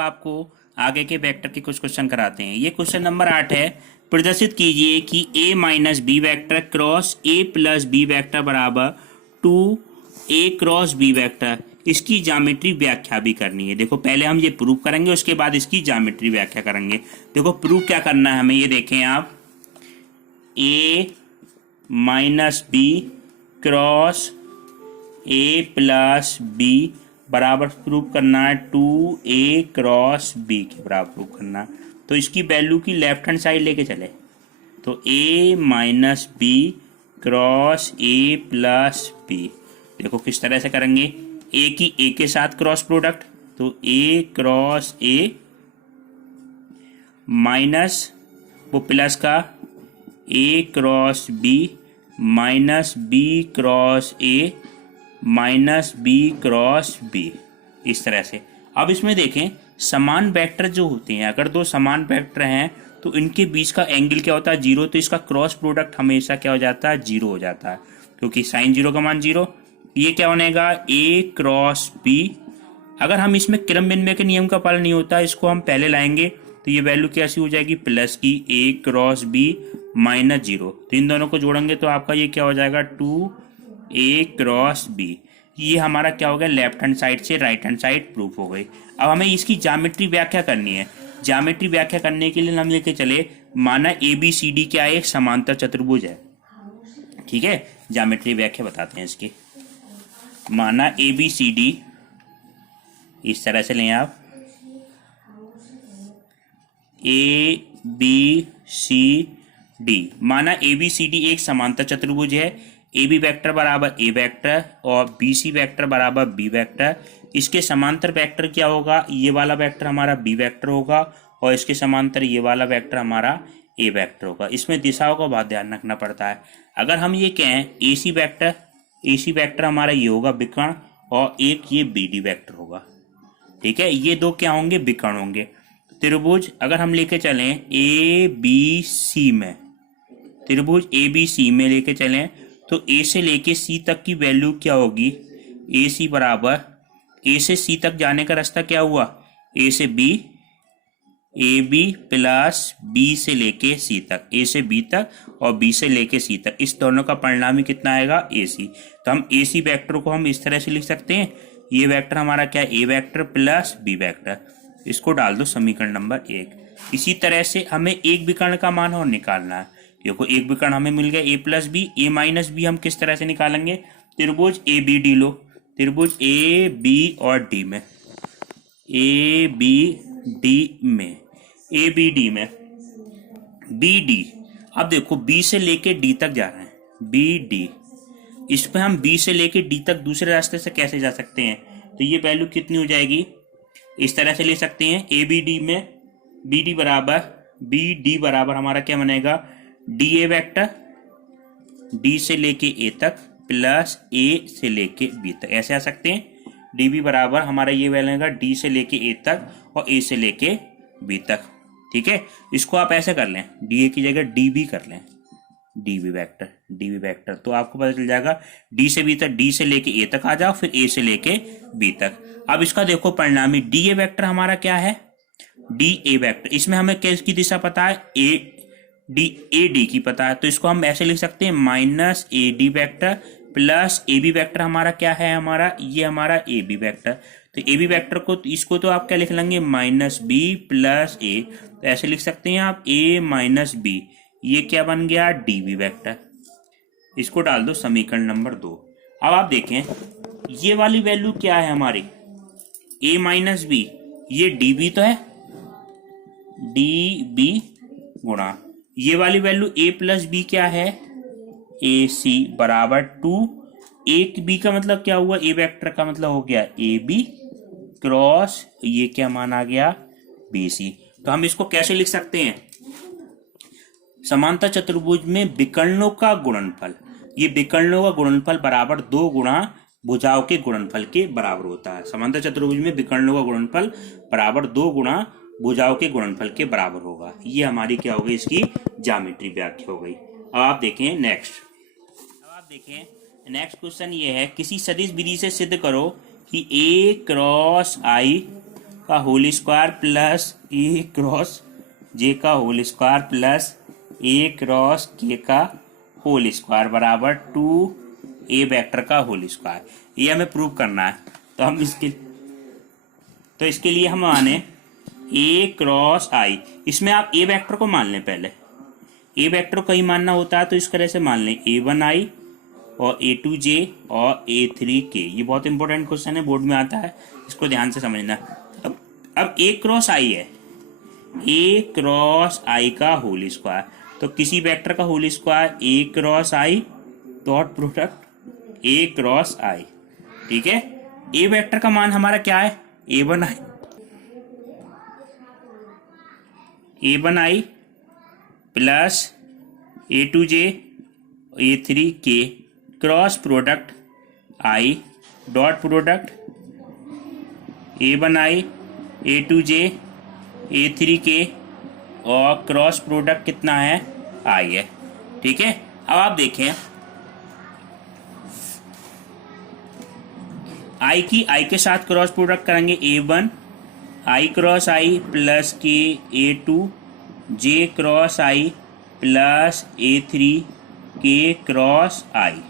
आपको आगे के वेक्टर के कुछ क्वेश्चन कराते हैं। ये क्वेश्चन नंबर 8 है। प्रदर्शित कीजिए कि a minus B vector cross a plus B vector बराबर 2a क्रॉस b वैक्टर। इसकी ज्यामिति व्याख्या भी करनी है। देखो पहले हम ये प्रूव करेंगे, उसके बाद इसकी ज्यामिति व्याख्या करेंगे। देखो प्रूव क्या करना है हमें, ये देखें आप, a minus B cross a plus b बराबर प्रूव करना है 2a क्रॉस b के बराबर प्रूव करना। तो इसकी वैल्यू की लेफ्ट हैंड साइड लेके चले तो a minus B cross a plus b। देखो किस तरह से करेंगे, a की a के साथ क्रॉस प्रोडक्ट, तो a क्रॉस a माइनस वो प्लस का a cross b minus b cross a minus b cross b। इस तरह से। अब इसमें देखें समान वेक्टर जो होते हैं, अगर दो समान वेक्टर हैं तो इनके बीच का एंगल क्या होता है, जीरो। तो इसका क्रॉस प्रोडक्ट हमेशा क्या हो जाता है, जीरो हो जाता है, क्योंकि साइन जीरो का मान जीरो। ये क्या बनेगा, a क्रॉस b। अगर हम इसमें क्रम विनिमय के नियम का पालन नहीं होता, इसको हम पहले लाएंगे तो ये वैल्यू कैसी हो जाएगी, प्लस की a cross b minus zero. तो इन दोनों को जोड़ेंगे तो आपका ये क्या हो जाएगा, 2a क्रॉस b। ये हमारा क्या हो गया, लेफ्ट हैंड साइड से राइट हैंड साइड प्रूफ हो गई। अब हमें इसकी ज्यामिति व्याख्या करनी है। ज्यामिति व्याख्या करने के लिए हम लेके चले, माना ABCD क्या है, एक समांतर चतुर्भुज है। ठीक है, ज्यामिति व्याख्या बताते हैं इसकी। माना ABCD इस तरह से लें आप, ABCD। माना ABCD एक समांतर चतुर्भुज है। AB वेक्टर बराबर A वेक्टर और BC वेक्टर बराबर B वेक्टर। इसके समांतर वेक्टर क्या होगा, ये वाला वेक्टर हमारा B वेक्टर होगा और इसके समांतर ये वाला वेक्टर हमारा A वेक्टर होगा। इसमें दिशाओं का बहुत ध्यान रखना पड़ता है। अगर हम ये कहें AC वेक्टर हमारा ये होगा विकर्ण और एक ये BD वेक्टर होगा। ठीक है, ये दो क्या होंगे, विकर्ण होंगे। त्रिभुज अगर हम लेके चलें ABC में, त्रिभुज ABC में लेके चलें तो A से लेके C तक की वैल्यू क्या होगी, AC बराबर A से C तक जाने का रास्ता क्या हुआ, A से B, AB प्लस B से लेके C तक, A से B तक और B से लेके C तक। इस दोनों का परिणामी कितना आएगा, AC। तो हम AC वेक्टर को हम इस तरह से लिख सकते हैं, ये वेक्टर हमारा क्या है, A vector plus B vector. इसको डाल दो समीकरण नंबर 1। इसी तरह से हमें एक विकर्ण का मान और निकालना है। देखो एक विकर्ण हमें मिल गया A plus B, A minus B हम किस तरह से निकालेंगे, त्रिभुज ABD लो, त्रिभुज AB और D में, ABD में BD। अब देखो B से लेके D तक जा रहे हैं, BD। इस पे हम B से लेके D तक दूसरे रास्ते से कैसे जा सकते हैं, तो ये वैल्यू कितनी हो जाएगी, इस तरह से ले सकते हैं। ABD में BD बराबर हमारा क्या बनेगा, DA वेक्टर D से लेके A तक प्लस A से लेके B तक, ऐसे आ सकते हैं। DB बराबर हमारा ये बनेगा D से लेके A तक और A से लेके B तक। ठीक है, इसको आप ऐसे कर लें, DA की जगह DB कर लें, DB वेक्टर। तो आपको पता चल जाएगा D से B तक, D से लेके A तक आ जाओ, फिर A से लेके B तक। अब इसका देखो परिणामी DA वेक्टर हमारा क्या है, DA वेक्टर। इसमें हमें किसकी दिशा पता है, AD की पता है। तो इसको हम ऐसे लिख सकते हैं, minus AD vector plus AB vector हमारा क्या है, हमारा ये हमारा AB वेक्टर। तो AB वेक्टर को इसको तो आप क्या लिख लेंगे, माइनस B प्लस A। तो ऐसे लिख सकते हैं आप A माइनस B, ये क्या बन गया, DB वेक्टर। इसको डाल दो समीकरण नंबर 2। अब आप देखें ये वाली वैल्यू क्या है हमारी, A माइनस B, ये DB तो है, DB गुणा ये वाली वैल्यू A प्लस B क्या है, AC बराबर 2। एक B का मतलब क्या हुआ, A वेक्टर का मतलब हो गया AB क्रॉस ये क्या मान आ गया, BC। तो हम इसको कैसे लिख सकते हैं, समांतर चतुर्भुज में विकर्णों का गुणनफल। ये विकर्णों का गुणनफल बराबर 2 गुणा भुजाओं के गुणनफल के बराबर होता है। समांतर चतुर्भुज में विकर्णों का गुणनफल बराबर 2 गुणा भुजाओं के गुणनफल के बराबर होगा। ये हमारी क्या हो गई, इसकी ज्यामिति व्याख्या हो गई। अब आप देखें नेक्स्ट क्वेश्चन ये है, किसी सदिश विधि से सिद्ध करो कि A क्रॉस I का होल स्क्वायर प्लस ए क्रॉस जे का होल स्क्वायर प्लस ए क्रॉस के का होल स्क्वायर बराबर 2 ए वेक्टर का होल स्क्वायर। ये हमें प्रूव करना है। तो इसके लिए हम माने ए क्रॉस आई। इसमें आप ए वेक्टर को मान लें। पहले ए वेक्टर को ही मानना होता है तो इस तरह से मान लें A1i और A2j और A3k। ये बहुत इंपॉर्टेंट क्वेश्चन है, बोर्ड में आता है, इसको ध्यान से समझना। अब ए क्रॉस आई है, ए क्रॉस आई का होल स्क्वायर। तो किसी वेक्टर का whole square A cross I dot product A cross I. ठीक है, ए वेक्टर का मान हमारा क्या है? A1i plus A2j A3k cross product I dot product A1i A2j A3k और क्रॉस प्रोडक्ट कितना है? आई है। ठीक है, अब आप देखें आई की आई के साथ क्रॉस प्रोडक्ट करेंगे A1 आई क्रॉस आई प्लस के A2 जे क्रॉस आई प्लस A3 के क्रॉस आई।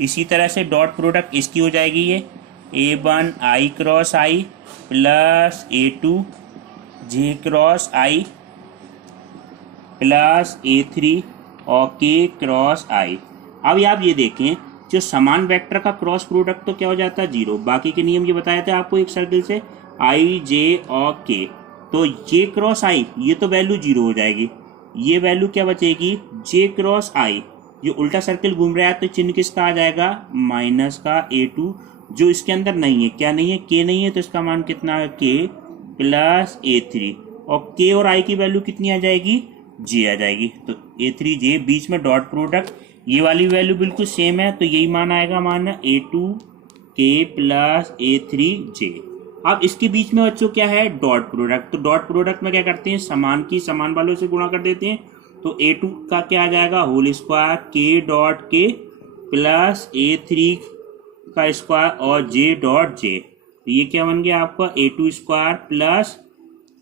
इसी तरह से डॉट प्रोडक्ट इसकी हो जाएगी ये A1 आई क्रॉस आई प्लस A2 जे क्रॉस आई प्लस A3 और के क्रॉस आई। अब आप ये देखें, जो समान वेक्टर का क्रॉस प्रोडक्ट तो क्या हो जाता है? 0। बाकी के नियम ये बताए थे आपको एक सर्किल से, आई जे और के। तो जे क्रॉस आई ये तो वैल्यू 0 हो जाएगी। ये वैल्यू क्या बचेगी? जे क्रॉस आई। जो उल्टा सर्किल घूम रहा है तो चिन्ह किसका आ जाएगा? माइनस का A2, जो इसके अंदर नहीं है। क्या नहीं है? के नहीं है, तो इसका मान कितना है? के प्लस A3। और के और आई की वैल्यू कितनी आ जाएगी? जे आ जाएगी। तो A3J बीच में डॉट प्रोडक्ट, ये वाली वैल्यू बिल्कुल सेम है, तो यही मान आएगा, मान A2K प्लस A3J। अब इसके बीच में बच्चों क्या है? Dot product. तो डॉट प्रोडक्ट में क्या करते हैं? समान की समान वालों से गुणा कर देते हैं। तो A2 का क्या आ जाएगा? Whole square K dot K plus A3 का स्क्वायर और J डॉट J। तो ये क्या बन गया आपका? A2 square plus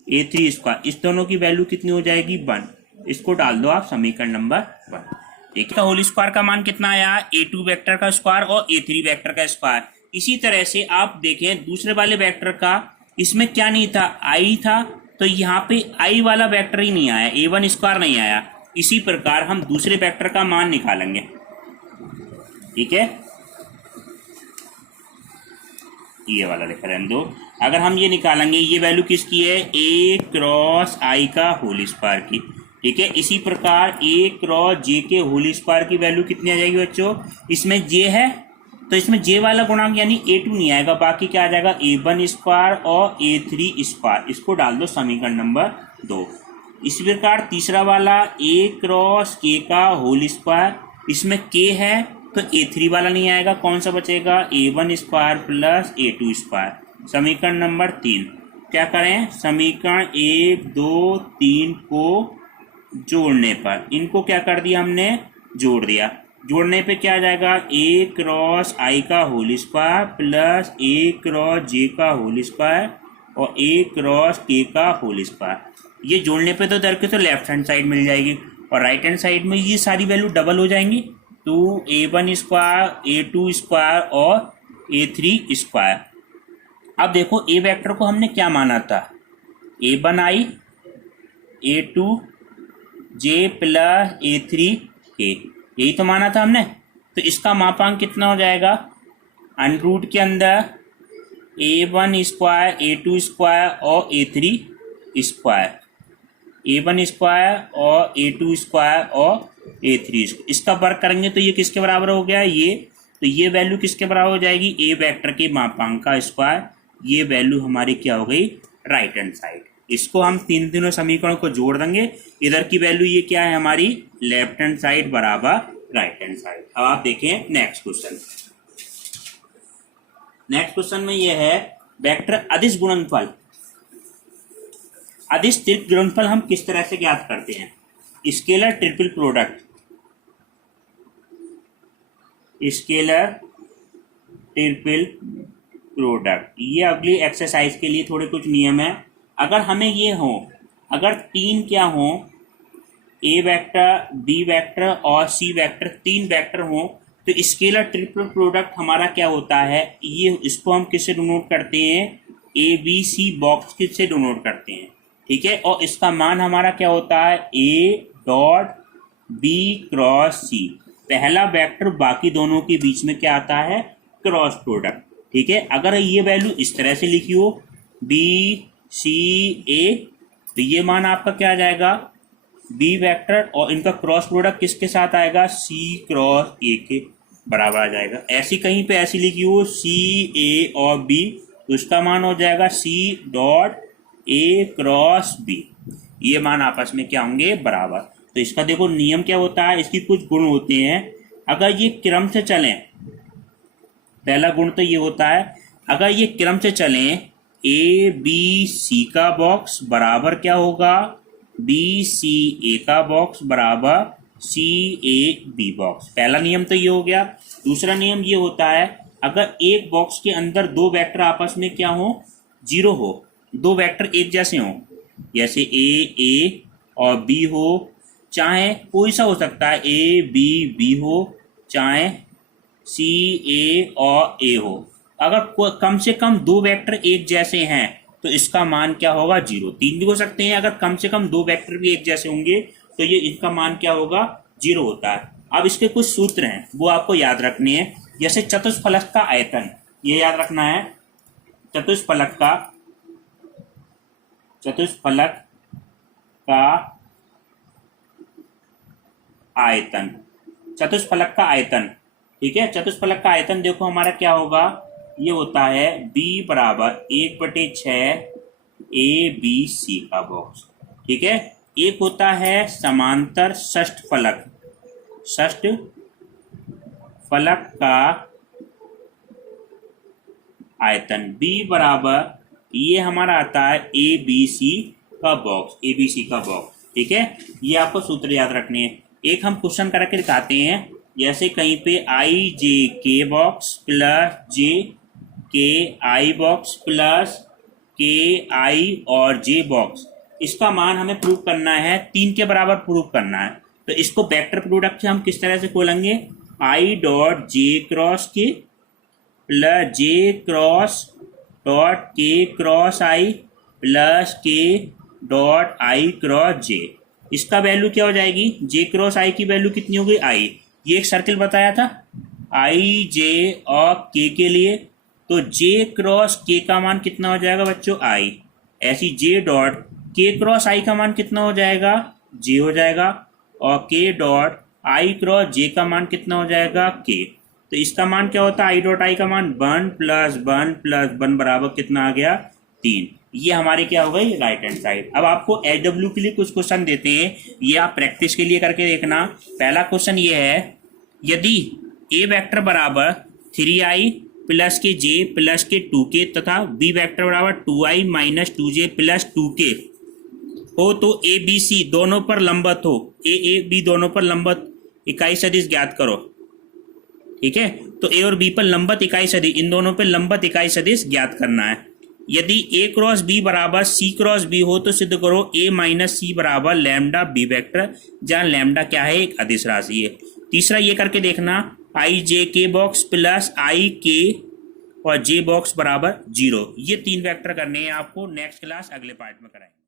A3 square. इस दोनों की वैल्यू कितनी हो जाएगी? 1। इसको डाल दो आप समीकरण नंबर 1। ठीक है, होल स्क्वायर का मान कितना आया? A2 वेक्टर का स्क्वायर और A3 वेक्टर का स्क्वायर। इसी तरह से आप देखें दूसरे वाले वेक्टर का, इसमें क्या नहीं था? I था, तो यहाँ पे I वाला वेक्टर ही नहीं आया, A1 स्क्वायर नहीं आया। इसी प्रकार हम दूसरे वेक्टर का मान निकालेंगे। ठीक है, ये वाला लिख रहे हैं 2। अगर हम ये निकालेंगे, ये वैल्यू किसकी है? A क्रॉस I का होल स्क्वायर की। ठीक है, इसी प्रकार A क्रॉस J के होल स्क्वायर की वैल्यू कितनी आ जाएगी बच्चों? इसमें J है तो इसमें J वाला गुणांक यानी A2 नहीं आएगा, बाकी क्या आ जाएगा? A1 स्क्वायर और A3 स्क्वायर। इसको डाल दो समीकरण नंबर 2। इसी प्रकार तीसरा वाला A क्रॉस K का होल स्क्वायर, इसमें K है तो A3 वाला नहीं आएगा, कौन सा बचेगा? A1 square plus A2 square. समीकरण नंबर 3 क्या करें? समीकरण 1 2 3 को जोड़ने पर इनको क्या कर दिया हमने? जोड़ दिया। जोड़ने पे क्या आ जाएगा? A क्रॉस I का whole square plus A cross J का होल स्क्वायर और A क्रॉस K का होल स्क्वायर। ये जोड़ने पे तो दर के तो लेफ्ट हैंड साइड मिल जाएगी और राइट हैंड साइड में ये सारी वैल्यू डबल हो जाएंगी। तो A1 स्क्वायर A2 स्क्वायर और A3 स्क्वायर। अब देखो A वेक्टर को हमने क्या माना था? A1i A2J प्लस A3K, यही तो माना था हमने। तो इसका मापांक कितना हो जाएगा? अंडरूट के अंदर A1 स्क्वायर A2 स्क्वायर और A3 स्क्वायर, A1 स्क्वायर और A2 स्क्वायर और A3 स्क्वायर। इसका वर्क करेंगे तो ये किसके बराबर हो गया? ये। तो ये वैल्यू किसके बराबर हो जाएगी? A वेक्टर के मापांक का स्क्वायर। ये वैल्यू हमारी क्या हो गई? Right hand side. इसको हम तीनों समीकरणों को जोड़ देंगे। इधर की वैल्यू ये क्या है हमारी? लेफ्ट हैंड साइड बराबर राइट हैंड साइड। अब आप देखें नेक्स्ट क्वेश्चन। नेक्स्ट क्वेश्चन में ये है वेक्टर अदिश गुणनफल। अदिश त्रिक गुणनफल हम किस तरह से ज्ञात करते हैं? Scalar triple product, scalar triple product. ये अगली एक्सरसाइज के लिए थोड़े कुछ नियम है। अगर हमें ये हो, अगर तीन क्या हो, ए वेक्टर, बी वेक्टर और सी वेक्टर, तीन वेक्टर हो, तो स्केलर ट्रिपल प्रोडक्ट हमारा क्या होता है, ये इसको हम किससे डिनोट करते हैं, ए बी सी बॉक्स किससे डिनोट करते हैं, ठीक है। और इसका मान हमारा क्या होता है, ए डॉट बी क्रॉस सी। पहला वेक्टर बाकी दोनों के बीच में क्या आता है, क्रॉस प्रोडक्ट, ठीक है। अगर ये वैल्यू इस तरह से लिखी हो बी सी ए, तो ये मान आपका क्या आ जाएगा, बी वेक्टर और इनका क्रॉस प्रोडक्ट किसके साथ आएगा, सी क्रॉस ए के बराबर आ जाएगा। ऐसी कहीं पे ऐसी लिखी हो सी ए और बी, तो इसका मान हो जाएगा C dot A cross B. ये मान आपस में क्या होंगे, बराबर। तो इसका देखो नियम क्या होता है, इसकी कुछ गुण होते हैं। अगर ये क्रम से चलें, पहला गुण तो ये होता है, अगर ये क्रम से चलें, ए बी सी का बॉक्स बराबर क्या होगा, बी सी ए का बॉक्स बराबर सी ए बी बॉक्स। पहला नियम तो ये हो गया। दूसरा नियम ये होता है, अगर एक बॉक्स के अंदर दो वेक्टर आपस में क्या हो, जीरो हो, दो वेक्टर एक जैसे हो, जैसे ए और बी हो, चाहे कोई सा हो सकता है, ए बी बी हो, चाहे सी ए और ए हो, अगर कम से कम दो वेक्टर एक जैसे हैं तो इसका मान क्या होगा, जीरो। तीन भी हो सकते हैं, अगर कम से कम दो वेक्टर भी एक जैसे होंगे तो ये इसका मान क्या होगा, जीरो होता है। अब इसके कुछ सूत्र हैं, वो आपको याद रखने हैं। जैसे चतुष्फलक का आयतन, ये याद रखना है, चतुष्फलक का आयतन, चतुष्फलक का आयतन, ठीक है। चतुष्फलक का आयतन देखो हमारा क्या होगा, ये होता है b बराबर 1/6 ए बी सी का बॉक्स, ठीक है। एक होता है समांतर षष्ठ फलक का आयतन, b बराबर ये हमारा आता है ए बी सी का बॉक्स, ठीक है। ये आपको सूत्र याद रखने हैं। एक हम क्वेश्चन करके दिखाते हैं, जैसे कहीं पे आई जे के बॉक्स प्लस जे के आई बॉक्स प्लस के आई और जे बॉक्स, इसका मान हमें प्रूव करना है, 3 के बराबर प्रूव करना है। तो इसको वेक्टर प्रोडक्ट से हम किस तरह से खोलेंगे, आई डॉट जे क्रॉस के प्लस जे क्रॉस डॉट के क्रॉस आई प्लस के डॉट आई क्रॉस जे। इसका वैल्यू क्या हो जाएगी, जे क्रॉस आई की वैल्यू कितनी हो गई, आई। ये एक सर्किल बताया था आई जे और के लिए, तो जे क्रॉस के का मान कितना हो जाएगा बच्चों, आई। ऐसी जे डॉट के क्रॉस आई का मान कितना हो जाएगा, जे हो जाएगा, और के डॉट आई क्रॉस जे का मान कितना हो जाएगा, के। तो इसका मान क्या होता है, आई डॉट आई का मान 1 + 1 + 1 बराबर कितना आ गया, 3। ये हमारे क्या हो गई, राइट हैंड साइड। अब आपको एचडब्ल्यू के लिए कुछ क्वेश्चन देते हैं, ये आप प्रैक्टिस के लिए करके देखना। पहला क्वेश्चन ये है, यदि ए वेक्टर बराबर 3i प्लस के जे प्लस के 2k तथा बी वेक्टर बराबर 2i minus 2j plus 2k हो, तो ए बी सी दोनों पर लंबवत हो, ए बी दोनों पर लंबवत इकाई सदिश ज्ञात करो, ठीक है। तो ए और बी पर लंबवत इकाई सदिश, इन दोनों पर लंबवत इकाई सदिश ज्ञात करना है। यदि ए क्रॉस बी बराबर सी क्रॉस बी हो तो सिद्ध करो ए माइनस सी बराबर लैम्डा बी वेक्टर, जहाँ लैम्डा क्या है, एक अदिश राशि है। तीसरा ये करके देखना, आई जे के बॉक्स प्लस आई के और जे बॉक्स बराबर 0। ये 3 वेक्टर करने हैं आपको, नेक्स्ट क्लास अगले पार्ट में कराएंगे।